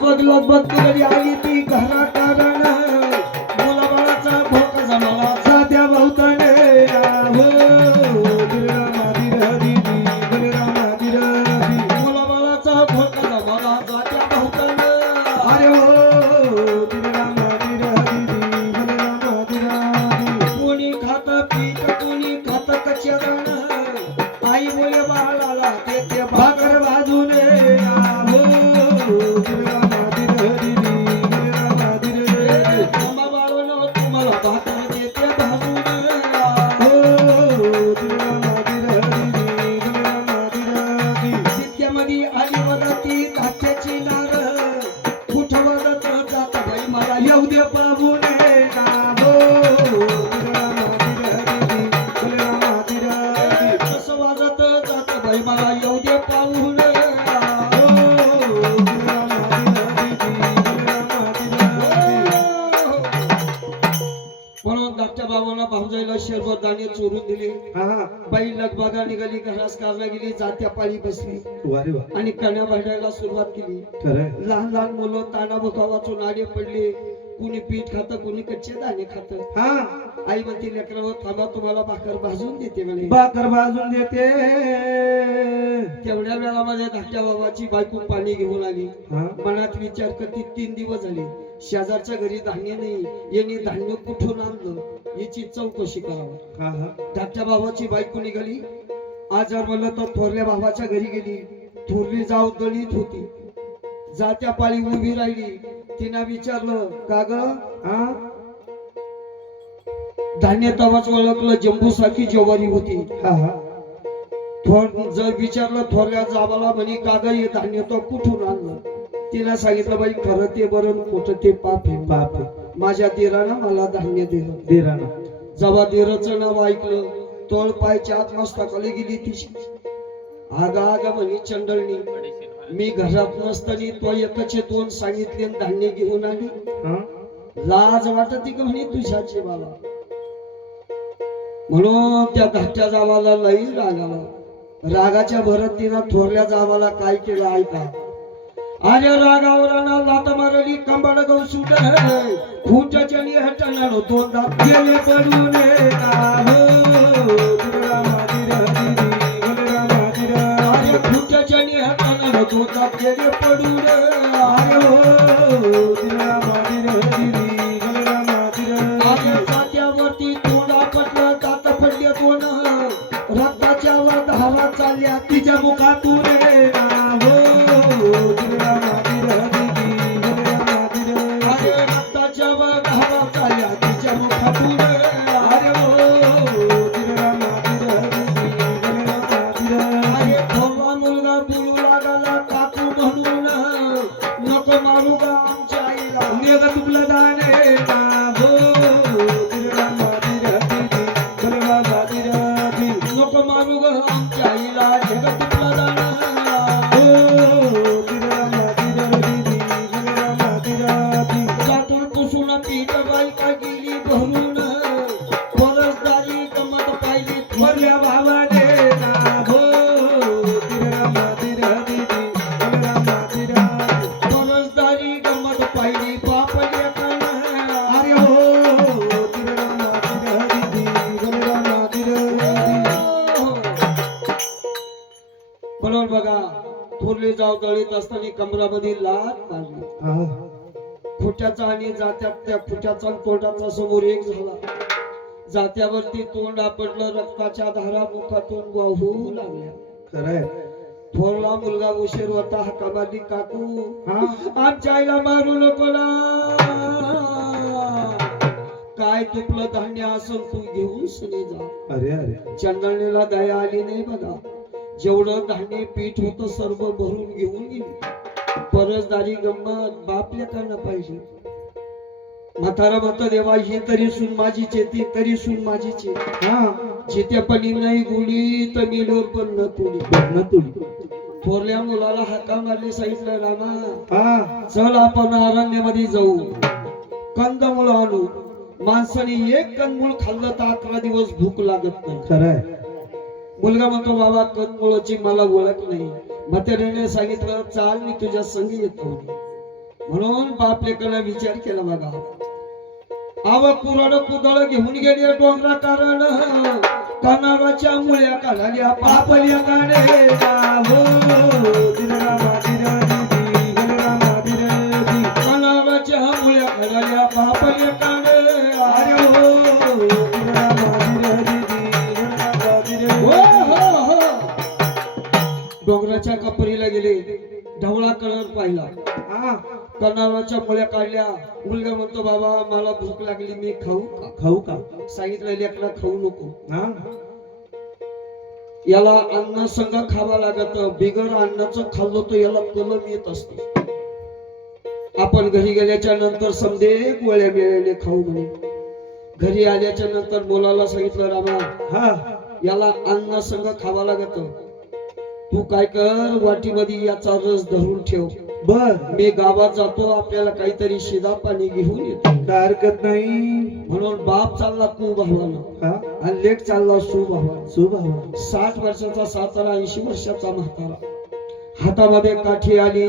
बघ लगबग तुझी आली ती घरा कारण मुलाबाळाचा भोका जमाला साध्या भोवताने मुलाबाळाचा भोका जमाला साध्या भोवताने अरे हो कोणी खात पीठ कोणी खात कचरण आई बोले बाळाला ते भाकर भाजूने येऊ दे पाहुणे कसं वाजत जात बाई मला येऊ दे पाहुणे म्हणून धाकट्या बाबांना भाऊजाईला शेरभर दाणे चोरून दिले बाई लगबगा निघाली घरास कारणा गेली जात्या पाळी बसली आणि कण्या भांडायला सुरुवात केली लहान लहान मुलं ताना बुका वाचून आडे पडले कुणी पीठ खात कुणी कच्चे दाणे खात आई म्हणते लेकरावर थांबा तुम्हाला भाकर भाजून देते म्हणे भाकर भाजून देते तेवढ्या वेळामध्ये धाकट्या बाबाची बायको पाणी घेऊन आली मनात विचार करते 3 दिवस झाले शेजारच्या घरी धान्य नाही यांनी धान्य कुठून आणलं याची चौकशी करावं धाकट्या बाबाची बायको निघाली आजार म्हणलं तर थोरल्या बाबाच्या घरी गेली थोरली जाऊ दळीत होती जात्या पाळी उभी राहिली तिनं विचारलं का ग धान्य तवाच ओळखलं जंबूसारखी ज्वारी होती जर विचारलं थोरल्या जाबाला म्हणे का ग हे धान्य तो कुठून आणलं तिला सांगितलं बाई खरं ते बरं खोटं ते पाप आहे बाप माझ्या दिरानं मला धान्य दिलं देराना जेव्हा दिराचं नाव ऐकलं तोळ पायच्या आत मस्तकाला गेली तिची आगा आगा म्हणे चंडळणी मी घरात नसतानी तो एकाचे 2 सांगितले धान्य घेऊन आली लाज वाटत का म्हणे तुझ्या जीवाला म्हणून त्या धाकट्या जावाला लई राग आला रागाच्या भरत तिनं थोरल्या जावाला काय केलं ऐका अरे रागावराना लात मारली कंबाड गौ सुट फुटाच्या हटणार 2 दात गेले पडून फुटाच्या हटणार 2 दात गेले पडून जात्यावरती तोंडा पडलं दात पडले 2 रक्ताच्या वर धावा चालल्या तिच्या मुखातून बघा थोरली जाऊ दळीत असताना कमरामध्ये लात मारली फुट्याचा आणि जात्यात त्या फुट्याचा तोंडाचा समोर एक झाला जात्यावरती तोंड आपडलं रक्ताच्या धारा मुखातून वाहू लागल्या खरंय थोरला मुलगा उशीर होता हाका मारली काकू आमच्या आईला मारू नको काय तुपलं धान्य असं तू घेऊन सनी जा अरे चंदणीला दया आली नाही बघा जेवढं धान्य पीठ होतं सर्व भरून घेऊन गेली परसदारी गंमत बाप लेकांना पाहिजे म्हातारा म्हणतो देवा ही तरी सून माझीचे ती तरी सून माझीचे जितेपणी नाही गुली तर मिलोर पण न तुली थोरल्या मुलाला हाका मारली सांगितलं रामा चल आपण अरण्यामध्ये जाऊ कंदमुळ आणू माणसाने एक कंदमुळ खाल्लं तर 11 दिवस भूक लागत नाही खरंय मुलगा म्हणतो बाबा कंदमुळाची मला ओळख नाही म्हाताऱ्याने सांगितलं चाल मी तुझ्या संगी येतो म्हणून बाप लेकाला विचार केला बघा. आव कुराड कुदळ घेऊन गेले डोंगरा कारण कनाराच्या मुळ्या काढाल्या पापल्या काढे हो दिनरामा दिनदी बलरामा दिनदी कनाराच्या मुळ्या काढाल्या पापल्या काढे. अरे हो दिनरामा दिनदी बलरामा दिनदी हो हो हो. डोंगराच्या कपरीला गेले, ढवळा कलर पाहिला, हा कनाराच्या मुळ्या काढल्या. मुलगा म्हणतो बाबा मला भूक लागली, मी खाऊ का? खाऊ का सांगितलं लेकरा खाऊ नको, हा याला अन्न संग खावा लागत. बिगर अन्नाचं खाल्लं तर याला कलम येत असते. आपण घरी गेल्याच्या नंतर समजे गोळ्या मिळाले खाऊ म्हणे. घरी आल्याच्या नंतर मुलाला सांगितलं रामा हा याला अन्न संग खावा लागत. तू काय कर वाटीमध्ये याचा रस धरून ठेव, बर मी गावात जातो, आपल्याला काहीतरी शिदा पाणी घेऊन येतो. काय हरकत नाही म्हणून बाप चालला कू भावानं हा आणि लेक चालला सु भावानं. सुभाव 60 वर्षाचा सातारा, 80 वर्षाचा म्हातारा, हातामध्ये काठी आली,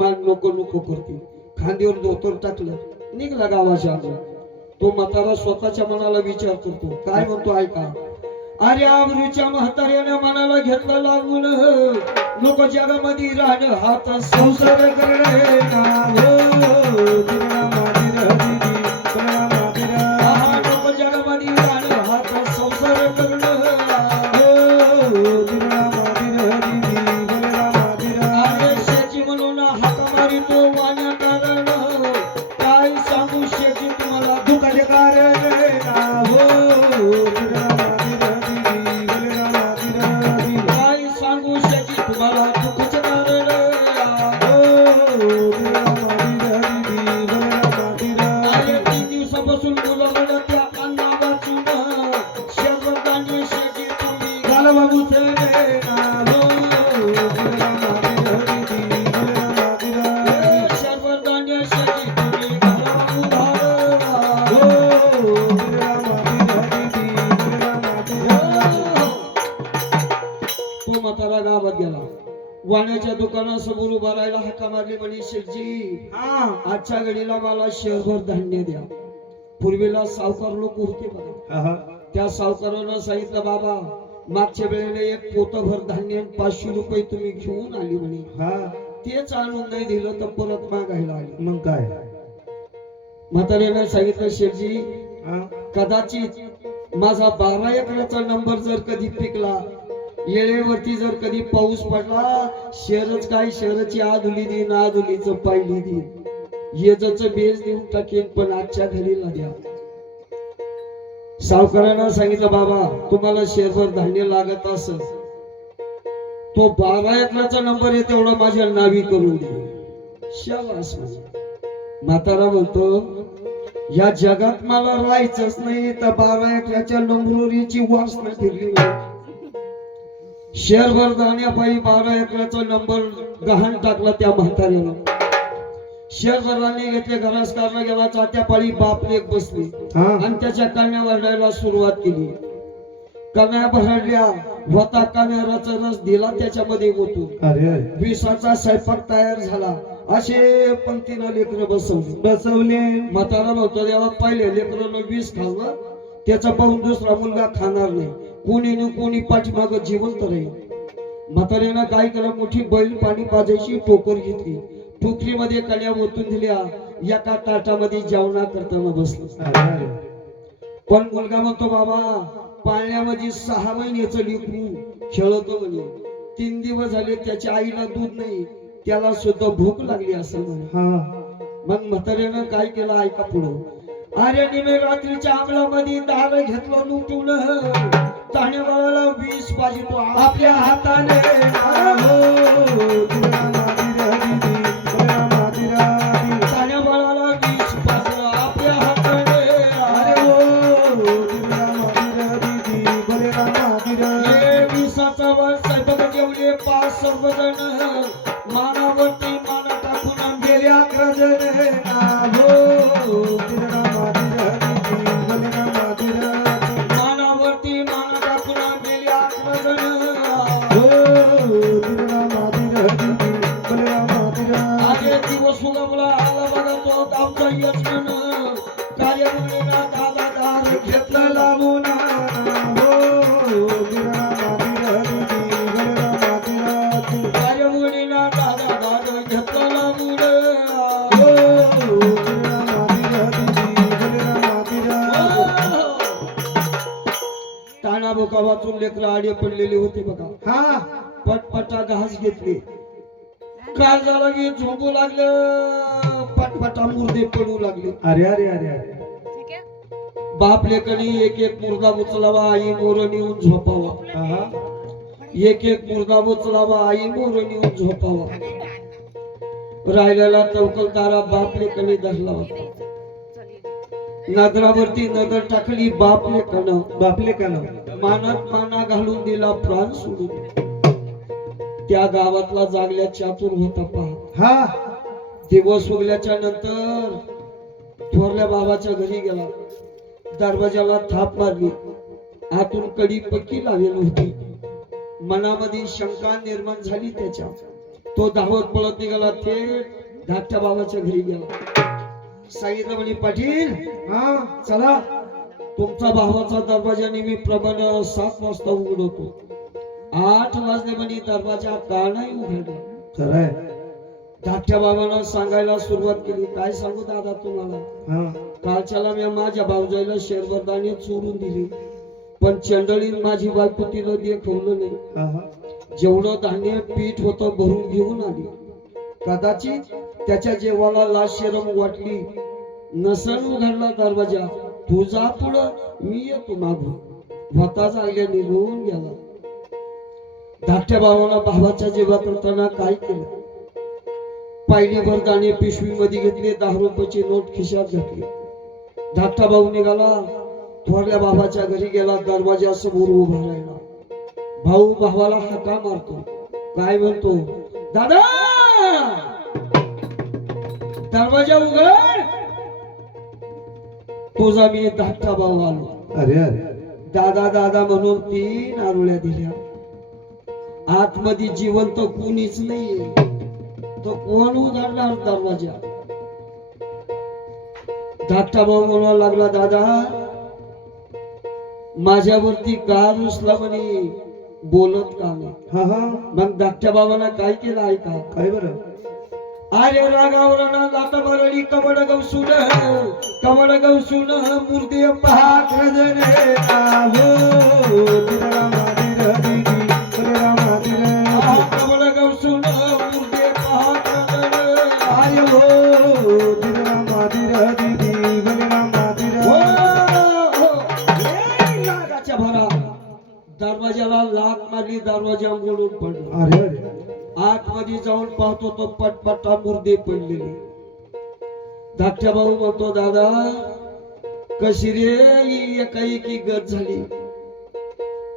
मान नको नको करते, खांदीवर धोतर टाकलं, निघला गावाच्या आजू. तो म्हातारा स्वतःच्या मनाला विचार करतो, काय म्हणतो ऐका. अरे आवरीच्या म्हाताऱ्याने मनाला घेतलं लागून, नको जगामध्ये राहणं हात संसार करणे ना हो. दिनरामा दिनदी बलरामा दिनदी आहा, नको जगामध्ये राहणं हात संसार करणं. दिनरामा दिनदी बलरामा दिनदी अरे शेती म्हणून हाका मारितो वाण्या कारण, काय सांगू शेती तुम्हाला दुःखाचे कारण हो दिनरामा दिनदी बलरामा दिनदी काय सांगू शेती तुम्हाला दुःखाचे कारण. हो दिनरामा दिनदी बलरामा अरे दिनदी 3 दिवसापासून मुलाला त्या अन्ना वाचून शेवट धान्य शेती तुम्ही झालं बाबू सरे हो दिनरामा दिनदी बलरामा दिनदी शेवट धान्य शेती तुम्ही घाला उधार. हो दिनरामा दिनदी बलरामा दिनदी तो म्हातारा गावात गेला, वाण्याच्या दुकानासमोर उभा राहिला, हाका मारली म्हणे शेठजी हा आजच्या घडीला मला शेरभर धान्य द्या. पूर्वीला सावकार लोक होते बघा, आहा त्या सावकारानं सांगितलं बाबा मागच्या वेळेला एक पोतभर धान्य आणि 500 रुपये तुम्ही घेऊन आली म्हणे. हा तेच आणून नाही दिलं तर परत मागायला आली. मग काय म्हाताऱ्यानं सांगितलं शेठजी हा कदाचित माझा 12 एकराचा नंबर जर कधी पिकला, येळेवरती जर कधी पाऊस पडला, शहरच काय शहराची आधुली देईन, आधुलीचं पायली देईन, येजच बेस देऊन टाकेन, पण आजच्या घरीला द्या. सावकारानं सांगितलं बाबा तुम्हाला शेरभर धान्य लागत असं, तो 12 एकराचा नंबर आहे तेवढा माझ्या नावी करून दे. शाबास म्हणे. म्हातारा म्हणतो या जगात मला राहायचंच नाही तर 12 एकराच्या नंबरोरीची वासना फिरली. शेरभर धान्यापायी 12 एकराचा नंबर गहाण टाकला त्या म्हाताऱ्यानं. शेरभराने घेतले, घरास काढला गेला, चात्या पाळी बाप लेक बसली हा आणि त्याच्या कन्या वरडायला सुरुवात केली. कन्या भरडल्या, होता कन्याचा रस दिला त्याच्यामध्ये ओतून, अरे अरे विसाचा स्वयंपाक तयार झाला. असे पंक्तीनं लेकरं बसवली. बसवले म्हातारा म्हणतो देवा पहिले लेकरानं विष खाल्लं, त्याचा पाहून दुसरा मुलगा खाणार नाही, कोणी न कोणी पाठीमाग जिवंत राहील. म्हाताऱ्यानं काय केलं, मोठी बैल पाणी पाजायची टोकर घेतली, टोकरीमध्ये कण्या ओतून दिल्या, एका ताटामध्ये जेवणा करताना बसलं. अरे अरे पण मुलगा म्हणतो बाबा पाळण्यामध्ये 6 महिन्याचं लेकरू खेळतो म्हणे, 3 दिवस झाले त्याच्या आईला दूध नाही, त्याला सुद्धा भूक लागली असं म्हणे. हा मग म्हाताऱ्यानं काय केलं ऐका पुढं. अरे निमे रात्रीच्या अंगणामध्ये दार घेतलं लुटून, ताण्या बाळाला विष पाहिजे आपल्या हाताने. हो दिनरामा दिनदी बलरामा दिनदी ताण्या बाळाला विष पाहिजे आपल्या हाताने. अरे हो दिनरामा दिनदी बलरामा दिनदी हे विषाचा वर स्वयंपाक जेवले 5 सर्वजण, मानावरती मान टाकून गेले 11 जण हो दिनरामा दिनदी बलरामा दिनदी मानावरती मान टाकून गेले 11 जण. हो दिनरामा दिनदी बलरामा दिनदी आगे दिवस उगवला, आला बघा तो गावचा यजमान कार्यमुळेला दादा दार घेतला लावून कार्यमुळेला दादा दार घेतला लावून ताना बोका वाचून लेकरं आडे पडलेले होते बघा हा पटपटा घास घेतली काल झाला की झोपू लागलं पटपटा मुर्दे पडू लागले अरे अरे अरे अरे बाप लेकनी एक एक मुर्दा उचलावा आई मोर नेऊन झोपावा आहा. एक एक मुर्दा उचलावा आई मोर नेऊन झोपावा राहिलेला चौकलदारा बाप लेकनी धरला होता नजरावरती नजर टाकली बाप लेकन बापले का ना मानात माना घालून दिला प्राण सोडून त्या गावातला जागल्या चातुर होता पहा हा दिवस उगल्याच्या नंतर थोरल्या बाबाच्या घरी गेला दरवाजाला थाप मारली आतून कडी पक्की लावलेली होती मनामध्ये शंका निर्माण झाली त्याच्या तो धावत पळत निघाला थेट धाकट्या बाबाच्या घरी गेला सांगितलं म्हणे पाटील हा चला तुमचा भावाचा दरवाजा नेहमी प्रमाणे 7 वाजता उघडतो 8 वाजले म्हणे दरवाजा का नाही उघडला खरंय धाकट्या बाबांना सांगायला सुरुवात केली काय सांगू दादा तुम्हाला हा कालच्याला मी माझ्या भाऊजाईला शेरवरदाने चोरून दिली पण चंडळीन माझी बायको तिला देखवलं नाही आहा. जेवढं धान्य पीठ होतं भरून घेऊन आली कदाचित त्याच्या जेवाला लाश शेरम वाटली नसन उघडला दरवाजा तुझा पुढं मी येतो मागून होता जागल्या निघून गेला धाकट्या भावाला भावाच्या जेवा करताना काय केलं पायलीभर दाणे पिशवीमध्ये घेतले 10 रुपयाची नोट खिशात घातली धाकटा भाऊ निघाला थोरल्या बाबाच्या घरी गेला दरवाजा समोर उभा राहिला भाऊ भावाला हाका मारतो काय म्हणतो दादा दरवाजा उघड तुझा मी धाकटा भाऊ आलो अरे अरे दादा दादा म्हणून 3 आरुळ्या दिल्या आतमध्ये जिवंत कोणीच नाही तो कोण उघडणार दरवाजा धाकटा भाऊ म्हणू लागला दादा माझ्यावरती का रुसला म्हणे बोलत का नाही हा हा मग धाकट्या बाबांना काय केलं ऐका काय बरं आर्य रागावराना लाटा मारली कवड गवसून मूर्ती पहात रजने आहो तिरा मादिर दीदी तिरा मादिर कवड गवसून मूर्ती पहात रजने आयो तिरा मादिर दीदी बलिरा मादिर नागाच्या भरा दरवाजाला लाथ मारली दरवाजा मोडून पडला अरे अरे आतमध्ये जाऊन पाहतो तो पटपटा मुर्दे पडलेले धाकट्या भाऊ म्हणतो दादा कशी रे एकाएकी गत झाली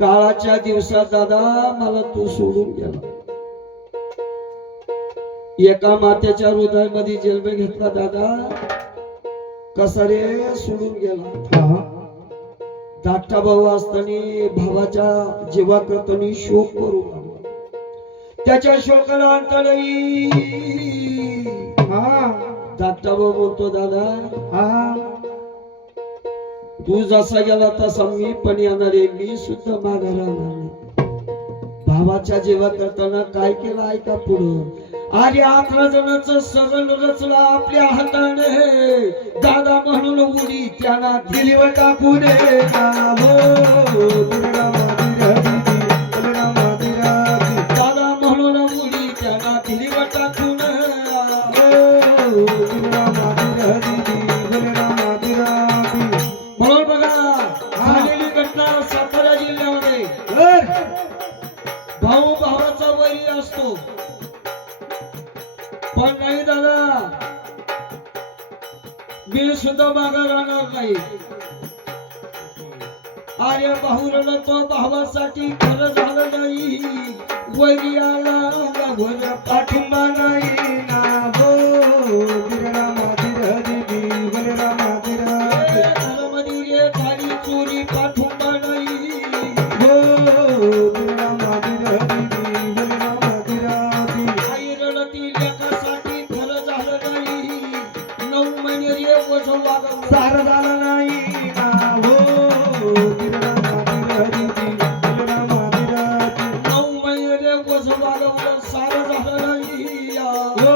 काळाच्या दिवसात दादा मला तू सोडून गेला एका मात्याच्या हृदयामध्ये जन्म घेतला दादा कसा रे सोडून गेला हा धाकटा भाऊ असताना भावाच्या जीवा करताना शोक करू लागला त्याच्या शोकाला अंत नाही हा धाकटा भाऊ म्हणतो दादा हा तू जसा गेला तसा मी पण येणार आहे मी सुद्धा माघार राहणार नाही भावाच्या जेव्हा करताना काय केलं ऐका पुढं अरे 11 जणांचं सरण रचला आपल्या हाताने दादा म्हणून उडी त्यांना दिलीवर टाकू दे दादा म्हणून उडी त्यांना दिलीवर टाकून म्हणून बघा झालेली घटना सातारा जिल्ह्यामध्ये भाऊ भावाचा वैरी असतो पण नाही दादा मी सुद्धा मागे राहणार नाही अरे भाऊ रडतो भावासाठी खरं झालं नाही वैरी आला अंगावर पाठिंबा नाही ना घरामध्ये झाली चोरी पाठिंबा नाही आई रडती लेकासाठी खरं झालं नाही वजन वागवलं सार झालं नाही ना हो गिरणा मादिरा दिदी बोलना मादिरा दिदी 9 महिने वजन वागवलं सारं झालं नाही या. हो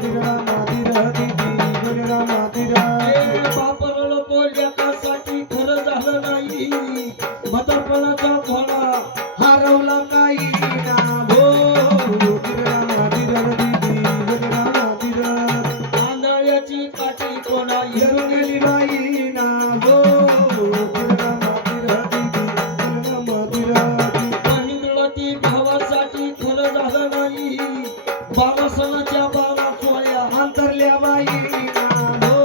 गिरणा मादिरा दिदी बोलना मादिरा हे बापरला तो लेकासाठी खरं झालं नाही. म्हातारपणाचा भोळा हरवला काही ना हो गिरणा मादिरा दिदी बोलना मादिरा आंधळ्याची काठी कोणा येऊन गेली बाई ना हो गिरणा मादिरा दिदी बोलना मादिरा दिदी महिंद्रला ती भावासाठी खरं झालं नाही. 12 सणाच्या 12 चोळ्या अंतरल्या बाई ना हो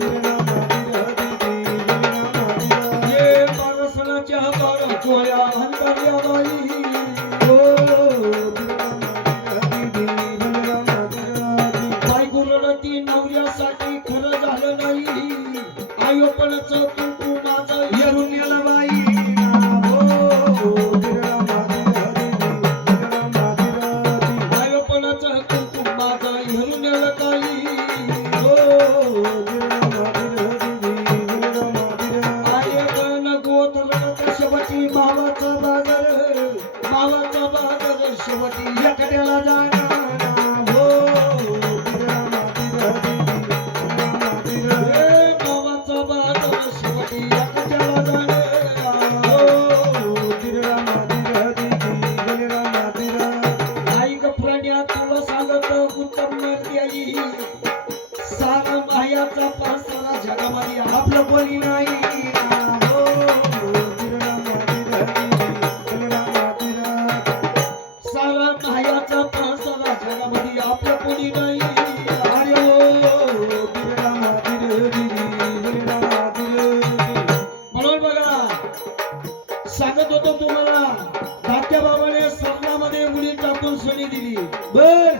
गिरणा मादिरा दिदी बोलना मादिरा हे 12 सणाच्या 12 चोळ्या अंतरल्या बाई. हो गिरणा मादिरा दिदी बोलना मादिरा दिदी बायको रडती नवऱ्यासाठी खरं झालं नाही. आयोपणाचं कुंकू माझं येऊन गेला बाई ना हो गिरणा मादिरा दिदी बोलना मादिरा दिदी आयोपणाचं कुंकू माझं हेरून नेलं काही. हो गिरणा मादिरा दिदी बोलना मादिरा आये गण गोत रडत शेवटी भावाचा बाजार शेवटी एकट्याला जाणार हो गिरणा मादिरा दिदी बोलना मादिरा हे भावाचा बाजार शेवटी एकट्याला जाणे. हो गिरणा मादिरा दिदी बोलना मादिरा ऐक प्राण्या तुला सांगत उत्तम नरती सारा मायाचा पासारा जगामध्ये आपलं कोणी नाही ना हो गिरणा मादिरा दिदी बोलना मादिरा सारा मायाचा पासारा जगामध्ये आपलं कोणी नाही. अरे हो गिरणा मादिरा दिदी बोलना मादिरा दिदी म्हणून बघा सांगत होतो तुम्हाला धाकट्या बाबाने सरणामध्ये उडी टाकून सणी दिली. बर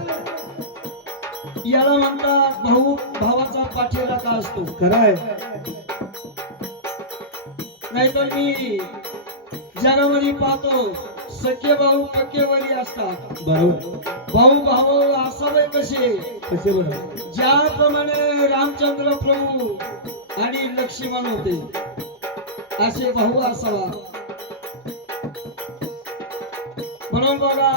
याला म्हणतात भाऊ भावाचा पाठीला का असतो. खरंय नाहीतर मी जगामध्ये पाहतो सख्खे भाऊ पक्केवरी असतात. बरोबर भाऊ भाऊ असावे कसे. कसे बरं ज्याप्रमाणे रामचंद्र प्रभू आणि लक्ष्मण होते असे भाऊ असावा. म्हणून बघा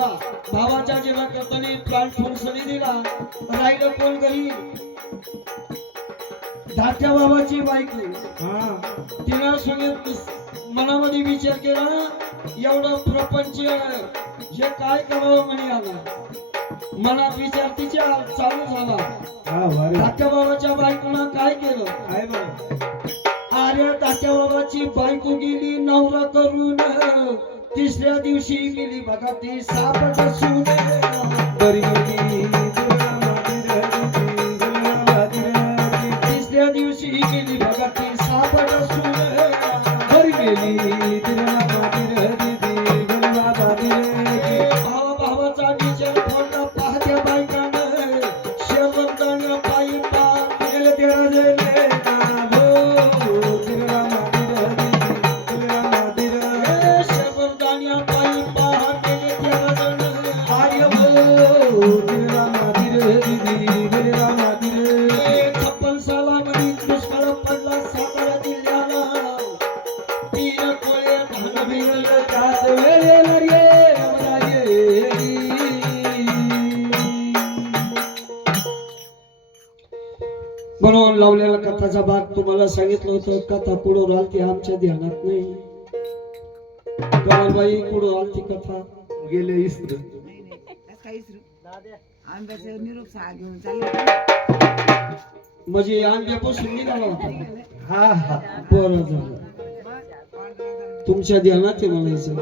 भावाच्या जीवा करताना प्राण फुंसणी दिला. राहिलं कोण घरी धाकट्या बाबाची बायको. हा तिनं सगळ्यात मनामध्ये विचार केला एवढं प्रपंच जे काय करावं म्हणे आला. मनात विचार तिच्या चालू झाला. हा वारे धाकट्या बाबाच्या बायकोनं काय केलं. काय बरं अरे धाकट्या बाबाची बायको गेली नवरा करून. तिसऱ्या दिवशी गेली बघा ती सापट सून. बरी गेली गिरणा मादिरा दिदी बोलना मादिरा दिदी तिसऱ्या दिवशी गेली बघा ती सापट सून. बरी गेली गिरणा मादिरा दिदी बोलना मादिरा दिदी भावा भावाचा विचार फोडला पाहत्या बायकानं. शेवंतानं पायी पार गेले तेरा गेले ना हो गिरणा मादिरा दिदी बोलना मादिरा शेवंतानं पायी पार गेले तेरा जण. आर्य हो गिरणा मादिरा दिदी बोलना मादिरा 56 सालामध्ये दुष्काळ पडला सातारा जिल्ह्याला. 3 कोळे धान भिजलं त्याच वेळेला रे राजे म्हणून लावलेला कथाचा भाग तुम्हाला सांगितलं होतं. कथा कुठं राहते आमच्या ध्यानात नाही. बाई कुठं राहते कथा. गेले इस्त्र आंब्याचं निरोप सहा घेऊन चालले म्हणजे आंब्यापासून निघाला होता. हा हा बरं झालं तुमच्या ध्यानात आहे म्हणायचं.